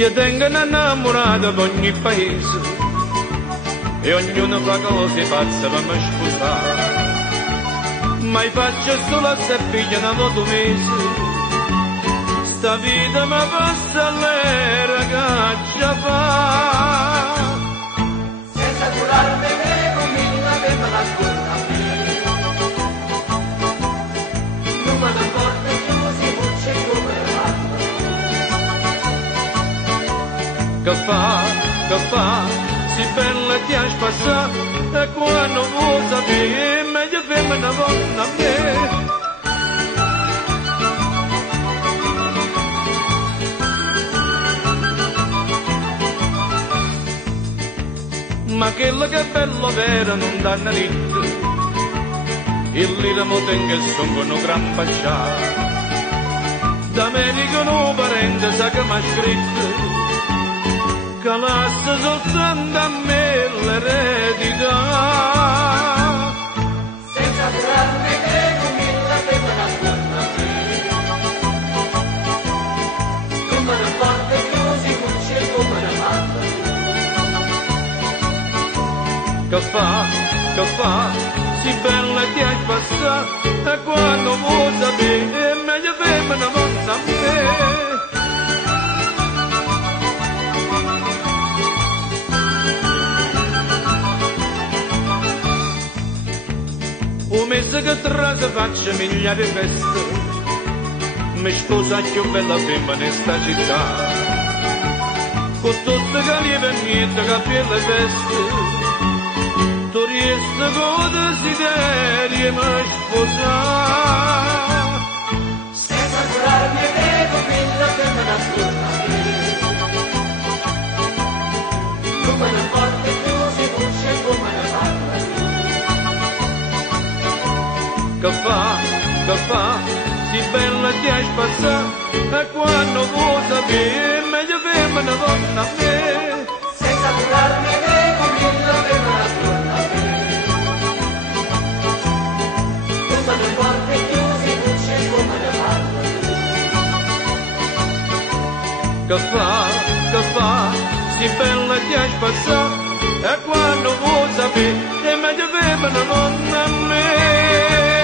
Io tengo innamorata per ogni paese e ognuno fa cose pazze per me sposare. Ma io faccio solo a se figlia una volta un mese. Sta vita mi passa all'era che già fa. Senza curarmi che comincia per me la scorda a me. Non me ne accorgo più si pucce come l'altro. Che fa, si bella ti ha spassato e quando vuoi sapere meglio fermi una donna a me. Ma quello che è bello vero non danno ritto, il lira mo tenga e songono gran pascià. Da me dicono parente sa che m'ha scritto, che lascia soltanto a me l'eredità. Senza curarmi che comincia per me la scorda a me. Non me ne accorgo più si pucce come l'altro. Che fa, si bella ti hai passato e quando vuoi sapere è meglio fermi una volta a me. Un mese che trase faccio migliaia di feste, mi sposa più bella femmina in sta città, con tutte che lieve e niente che per le feste. Tu riesci con desiderio e mi sposare. Senza curarmi che comincia per me la scorda a me. Non me ne accorgo più si pucce come l'altro. Che fa, si bella ti hai spassato e quando vuoi sapere meglio fermi una donna a me. Senza curarmi che comincia per me la scorda a me. Non me ne accorgo più si pucce come l'altro. Che fa, si bella ti hai spassato e quando vuoi sapere è meglio fermi una donna a me.